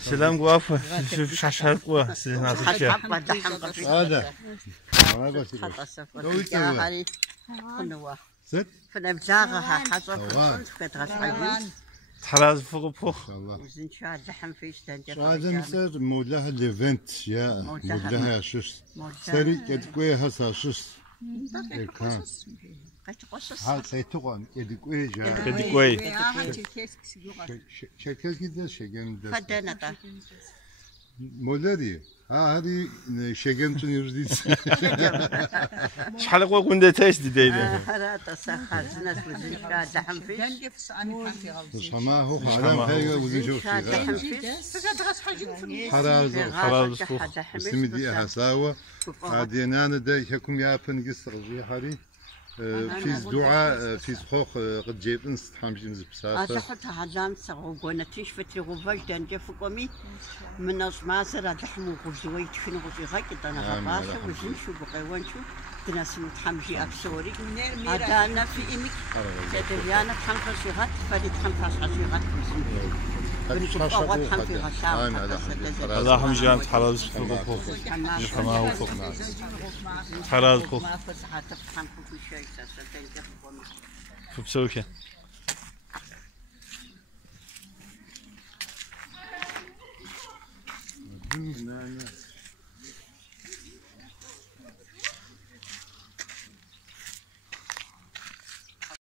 سلام قوافة شوف شاشة قوة سيدنا تشيا هذا ما بس هذه خنوة فنبزاغها حصل كنت غسعي تحراز فوق فوق وزين شاد لحم فيش تنجف هذا مثل مولها ليفنت يا مولها شش سري كتقوي هسا شش كان هل سيتقون كتقوي جا كدقوي شكل كده شجن ده خدنا مولدي هذه شجن تنيرديس شحال قوة كنت تايس ديدي هذا تسخر ناس وزين شاد لحم فيش بس ما هو حرام هاي وزين شوف حراز فوق سمدي هساوة عادينا ده يحكم يابن قصة رجي حري في دعاء في سخوخ قد جيبن استحامجين زبسافة أصحتها هزام سغوغونا تيش فتري غوفاج دانجا فقومي من أصماسر لحمو غوزوي تفين غوزي غايك دانا غباسة وزين شو بقيوان شو تناس متحمجي أكسوري أدانا في إمك تدريانا تحنفر شغات فدي تحنفر شغات وزين بنشوف أوات حنفي غشاوة الله هم جان تحراز فوق فوق نفهمها هو فوق تحراز فوق فبسوكه لا